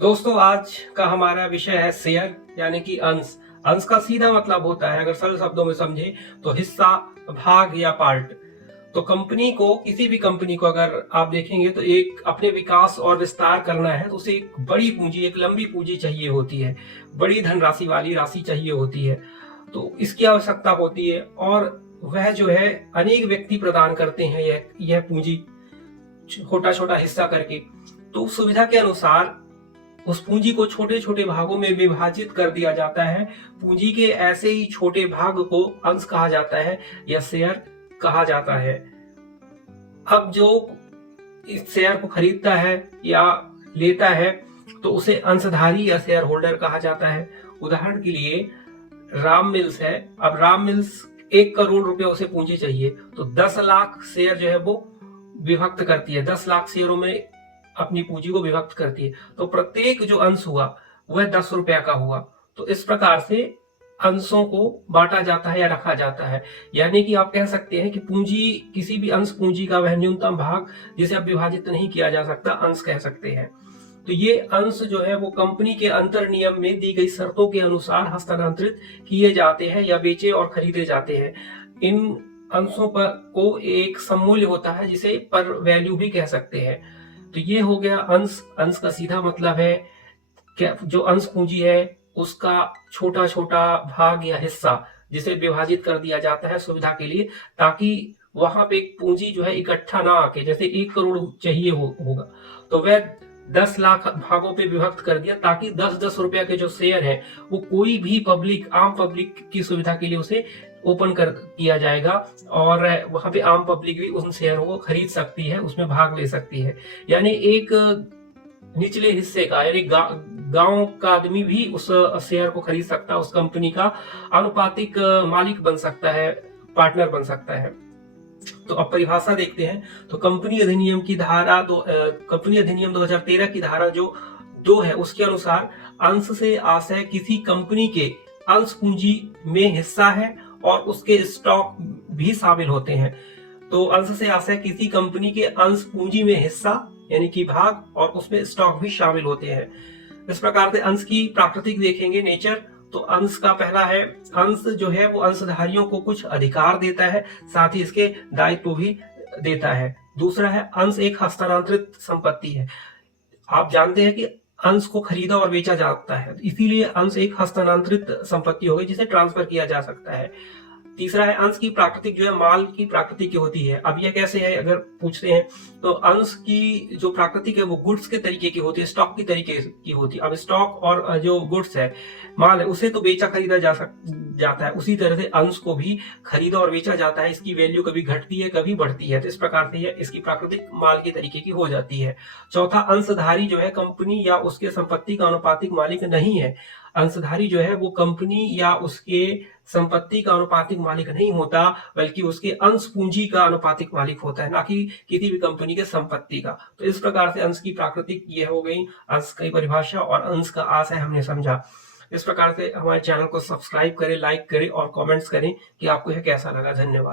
दोस्तों, आज का हमारा विषय है शेयर यानी कि अंश। अंश का सीधा मतलब होता है, अगर सरल शब्दों में समझे तो हिस्सा, भाग या पार्ट। तो कंपनी को, किसी भी कंपनी को अगर आप देखेंगे तो एक अपने विकास और विस्तार करना है तो उसे एक बड़ी पूंजी, एक लंबी पूंजी चाहिए होती है, बड़ी धनराशि वाली राशि चाहिए होती है। तो इसकी आवश्यकता होती है और वह जो है अनेक व्यक्ति प्रदान करते हैं यह पूंजी, छोटा छोटा हिस्सा करके। तो सुविधा के अनुसार उस पूंजी को छोटे छोटे भागों में विभाजित कर दिया जाता है। पूंजी के ऐसे ही छोटे भाग को अंश कहा जाता है या शेयर कहा जाता है। अब जो इस शेयर को खरीदता है या लेता है तो उसे अंशधारी या शेयर होल्डर कहा जाता है। उदाहरण के लिए राम मिल्स है। अब राम मिल्स 1 करोड़ रुपए उसे पूंजी चाहिए, तो 10 लाख शेयर जो है वो विभक्त करती है, 10 लाख शेयरों में अपनी पूंजी को विभक्त करती है। तो प्रत्येक जो अंश हुआ वह 10 रुपया का हुआ। तो इस प्रकार से अंशों को बांटा जाता है या रखा जाता है। यानी कि आप कह सकते हैं कि पूंजी, किसी भी अंश पूंजी का वह न्यूनतम भाग जिसे अब विभाजित नहीं किया जा सकता, अंश कह सकते हैं। तो ये अंश जो है वो कंपनी के अंतर नियम में दी गई शर्तों के अनुसार हस्तांतरित किए जाते हैं या बेचे और खरीदे जाते हैं। इन अंशों पर को एक सममूल्य होता है जिसे पर वैल्यू भी कह सकते हैं। तो ये हो गया अंश। अंश का सीधा मतलब है क्या, जो अंश पूंजी है उसका छोटा छोटा भाग या हिस्सा जिसे विभाजित कर दिया जाता है सुविधा के लिए, ताकि वहां पे एक पूंजी जो है इकट्ठा ना आके, जैसे 1 करोड़ चाहिए होगा तो वह 10 लाख भागों पे विभक्त कर दिया, ताकि 10-10 रुपया के जो शेयर है वो कोई भी पब्लिक, आम पब्लिक की सुविधा के लिए उसे ओपन कर किया जाएगा और वहां पे आम पब्लिक भी उन शेयरों को खरीद सकती है, उसमें भाग ले सकती है। यानी एक निचले हिस्से का, यानी गांव का आदमी भी उस शेयर को खरीद सकता है, उस कंपनी का आनुपातिक मालिक बन सकता है, पार्टनर बन सकता है। तो अब परिभाषा देखते हैं। तो कंपनी अधिनियम की धारा कंपनी अधिनियम 2013 की धारा जो 2 है उसके अनुसार अंश से आशय किसी कंपनी के अंश पूंजी में हिस्सा है और उसके स्टॉक भी शामिल होते हैं। तो अंश से आशय किसी कंपनी के अंश पूंजी में हिस्सा यानी कि भाग, और उसमें स्टॉक भी शामिल होते हैं। इस प्रकार से अंश की प्राकृतिक देखेंगे, नेचर। तो अंश का पहला है, अंश जो है वो अंशधारियों को कुछ अधिकार देता है, साथ ही इसके दायित्व भी देता है। दूसरा है, अंश एक हस्तांतरित संपत्ति है। आप जानते हैं कि अंश को खरीदा और बेचा जाता है, इसीलिए अंश एक हस्तांतरित संपत्ति हो गई जिसे ट्रांसफर किया जा सकता है। तीसरा है, अंश की प्राकृतिक जो है माल की प्राकृतिक होती है। अब यह कैसे है अगर पूछते हैं तो अंश की जो प्राकृतिक है वो गुड्स के तरीके की होती है, स्टॉक की तरीके की होती है। अब स्टॉक और जो गुड्स है, माल है, उसे तो बेचा खरीदा जाता है, उसी तरह से अंश को भी खरीदा और बेचा जाता है। इसकी वैल्यू कभी घटती है कभी बढ़ती है। तो इस प्रकार से यह इसकी प्राकृतिक माल के तरीके की हो जाती है। चौथा, अंशधारी जो है कंपनी या उसके संपत्ति का अनुपातिक मालिक नहीं है। अंशधारी जो है वो कंपनी या उसके संपत्ति का अनुपातिक मालिक नहीं होता, बल्कि उसके अंश पूंजी का अनुपातिक मालिक होता है, ना कि किसी भी कंपनी के संपत्ति का। तो इस प्रकार से अंश की प्राकृतिक ये हो गई, अंश की परिभाषा और अंश का आशय हमने समझा। इस प्रकार से हमारे चैनल को सब्सक्राइब करें, लाइक करें और कमेंट्स करें कि आपको यह कैसा लगा। धन्यवाद।